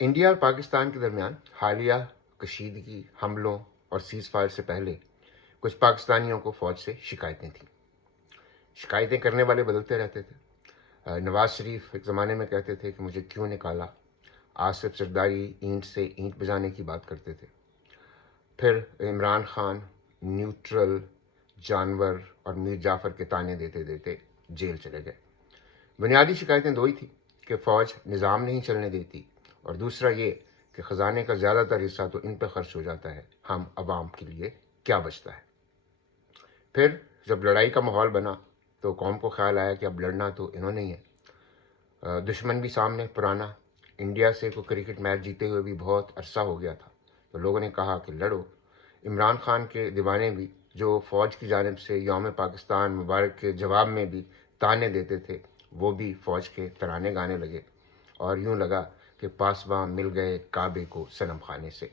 India اور پاکستان کے درمیان حالیہ کشیدگی، حملوں اور سیز فائر سے پہلے کچھ پاکستانیوں کو فوج سے شکایتیں تھیں۔ شکایتیں کرنے والے بدلتے رہتے تھے۔ نواز شریف ایک زمانے میں کہتے تھے کہ مجھے کیوں نکالا، آصف زرداری اینٹ سے اینٹ بجانے کی بات کرتے تھے۔ پھر عمران خان نیوٹرل، جانور اور میر جعفر کے تانے دیتے دیتے جیل چلے گئے۔ بنیادی شکایتیں دو ہی تھیں کہ فوج نظام نہیں چلنے دیتی، اور دوسرا یہ کہ خزانے کا زیادہ تر حصہ تو ان پہ خرچ ہو جاتا ہے، ہم عوام کے لیے کیا بچتا ہے۔ پھر جب لڑائی کا ماحول بنا تو قوم کو خیال آیا کہ اب لڑنا تو انہوں نے ہی ہے۔ دشمن بھی سامنے پرانا، انڈیا سے کوئی کرکٹ میچ جیتے ہوئے بھی بہت عرصہ ہو گیا تھا، تو لوگوں نے کہا کہ لڑو۔ عمران خان کے دیوانے بھی جو فوج کی جانب سے یوم پاکستان مبارک کے جواب میں بھی تانے دیتے تھے، وہ بھی فوج کے ترانے گانے لگے، اور یوں لگا کہ پاسباں مل گئے کعبے کو صنم خانے سے۔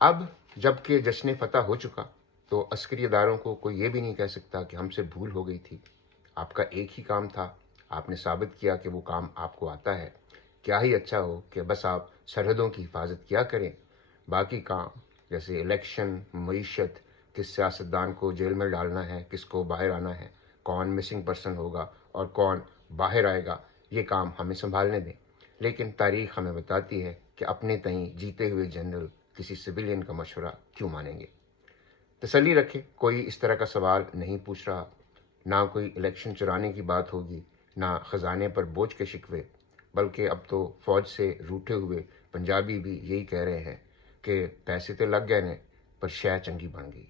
اب جب کہ جشن فتح ہو چکا تو عسکری اداروں کو کوئی یہ بھی نہیں کہہ سکتا کہ ہم سے بھول ہو گئی تھی۔ آپ کا ایک ہی کام تھا، آپ نے ثابت کیا کہ وہ کام آپ کو آتا ہے۔ کیا ہی اچھا ہو کہ بس آپ سرحدوں کی حفاظت کیا کریں، باقی کام جیسے الیکشن، معیشت، کس سیاستدان کو جیل میں ڈالنا ہے، کس کو باہر آنا ہے، کون مسنگ پرسن ہوگا اور کون باہر آئے گا، یہ کام ہمیں سنبھالنے دیں۔ لیکن تاریخ ہمیں بتاتی ہے کہ اپنے تئیں جیتے ہوئے جنرل کسی سویلین کا مشورہ کیوں مانیں گے۔ تسلی رکھیں، کوئی اس طرح کا سوال نہیں پوچھ رہا، نہ کوئی الیکشن چرانے کی بات ہوگی، نہ خزانے پر بوجھ کے شکوے، بلکہ اب تو فوج سے روٹھے ہوئے پنجابی بھی یہی کہہ رہے ہیں کہ پیسے تو لگ گئے نے پر شے چنگی بن گئی۔